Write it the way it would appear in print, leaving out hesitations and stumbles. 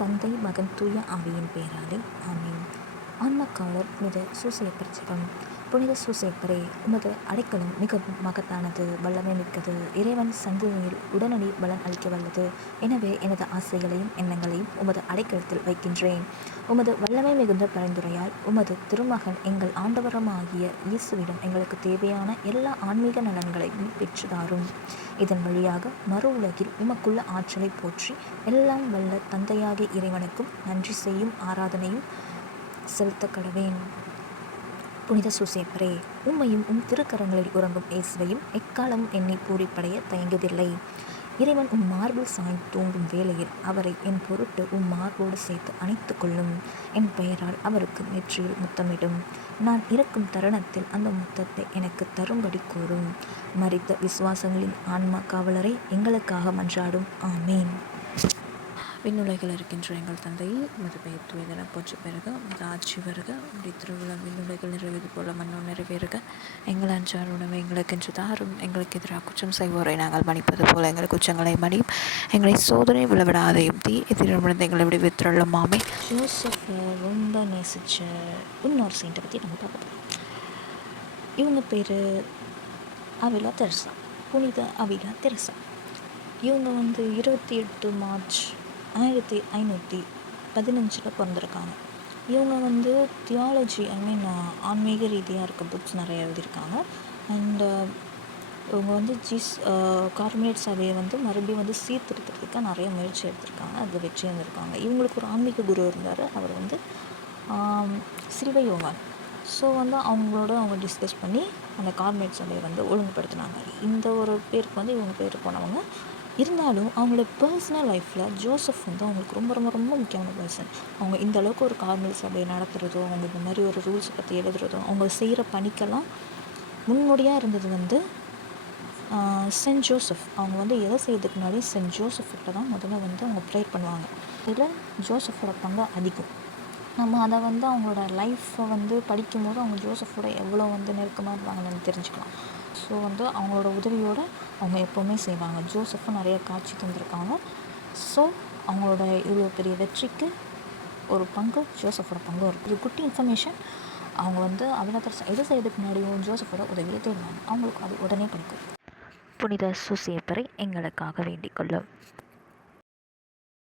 தந்தை, மகன், தூய ஆவியின் பெயராலே ஆமென். ஆன்மக்காவலர் புனித சூசையப்பர் ஜெபம். புனித சூசையப்பரே, உமது அடைக்கலம் மிகவும் மகத்தானது, வல்லமை மிக்கது, இறைவன் சந்ததியில் உடனடி பலன் அளிக்க வல்லது. எனவே எனது ஆசைகளையும் எண்ணங்களையும் உமது அடைக்கலத்தில் வைக்கின்றேன். உமது வல்லமை மிகுந்த பரிந்துரையால் உமது திருமகன் எங்கள் ஆண்டவரமாகிய இயேசுவிடம் எங்களுக்கு தேவையான எல்லா ஆன்மீக நலன்களையும் பெற்றுதாரும். இதன் வழியாக மறு உலகில் உமக்குள்ள ஆற்றலை போற்றி எல்லாம் வல்ல தந்தையாகிய இறைவனுக்கும் நன்றி செய்யும் ஆராதனையும் செலுத்த கடவேன். புனித சூசையப்பரே, உம்மையும் உம் திருக்கரங்களில் உறங்கும் இயேசுவையும் எக்காலமும் என்னை பூரிப்படைய தயங்குதில்லை. இறைவன் உம் மார்பில் சாய்ந்து தூங்கும் வேளையில் அவரை என் பொருட்டு உம் மார்போடு சேர்த்து அணைத்து கொள்ளும். என் பெயரால் அவருக்கு நெற்றியில் முத்தமிடும். நான் இருக்கும் தருணத்தில் அந்த முத்தத்தை எனக்கு தரும்படி கூறும். மரித்த விசுவாசங்களின் ஆன்மா காவலரை எங்களுக்காக மன்றாடும். ஆமேன். விண்ணுலகில் இருக்கின்ற எங்கள் தந்தையே, உமது பெயர் தூயதென போற்ற பெறுக, உமது ஆட்சி வருக, உம்முடைய திருவிழா விண்ணுலகில் நிறைவேறு போல மண்ணும் நிறைவேறுக. எங்கள் அன்றாட உணவை எங்களுக்கு இன்று தாரும். எங்களுக்கு எதிராக குற்றம் செய்வோரை நாங்கள் மன்னிப்பது போல எங்கள் குற்றங்களை மன்னியும். எங்களை சோதனை விழவிடாதையும் தீ எதிரிடமிருந்து எங்களை விடுவித்துள்ளோம். ஆமென். ஜோசப் ரொம்ப நேசிச்ச இன்னொரு செயின்ட்டை பற்றி நம்ம பார்க்க போகிறோம். இவங்க பேர் அவிலா தெரசா, புனித அவிலா தெரசா. இவங்க 28 மார்ச் 1515 பிறந்திருக்காங்க. இவங்க தியாலஜி ஆன்மீக ரீதியாக இருக்க புக்ஸ் நிறைய எழுதியிருக்காங்க. அண்ட் இவங்க கார்மேட் சபையை மறுபடியும் சீர்திருத்தத்துக்கு நிறைய முயற்சி எடுத்திருக்காங்க. அதில் வெற்றி இருந்திருக்காங்க. இவங்களுக்கு ஒரு ஆன்மீக குரு இருந்தார். அவர் சிலுவை யோவான். ஸோ அவங்க டிஸ்கஸ் பண்ணி அந்த கார்மேட் சபையை ஒழுங்குபடுத்தினாங்க. இந்த ஒரு பேருக்கு இவங்க பேர் போனவங்க. இருந்தாலும் அவங்களோட பர்சனல் லைஃப்பில் ஜோசப் அவங்களுக்கு ரொம்ப ரொம்ப ரொம்ப முக்கியமான பர்சன். அவங்க இந்த அளவுக்கு ஒரு கார்மல் சபையை நடத்துகிறதோ, அவங்க இந்த மாதிரி ஒரு ரூல்ஸை பற்றி எழுதுகிறதோ, அவங்க செய்கிற பணிக்கெல்லாம் முன்னோடியாக இருந்தது சென்ட் ஜோசப். அவங்க எதை செய்யறதுக்கு முன்னாடி சென்ட் ஜோசப்கிட்ட தான் முதல்ல அவங்க ப்ரேயர் பண்ணுவாங்க. இதில் ஜோசஃபோட பங்கு அதிகம். நம்ம அதை அவங்களோட லைஃப்பை படிக்கும்போது அவங்க ஜோசஃபோட எவ்வளோ நெருக்கமாக இருப்பாங்கன்னு தெரிஞ்சுக்கலாம். ஸோ அவங்களோட உதவியோடு அவங்க எப்போவுமே செய்வாங்க. ஜோசஃபும் நிறைய காட்சி தந்திருக்காங்க. ஸோ அவங்களோட இவ்வளோ பெரிய வெற்றிக்கு ஒரு பங்கு ஜோசஃபோட பங்கும் இருக்குது. இது குட்டி இன்ஃபர்மேஷன். அவங்க அவிலா தெரசா எது செய்யறதுக்கு முன்னாடியும் ஜோசஃபோட உதவியை தேடுவாங்க. அவங்களுக்கு அது உடனே கிடைக்கும். புனித சூசையப்பரை எங்களுக்காக வேண்டிக் கொள்ளும்.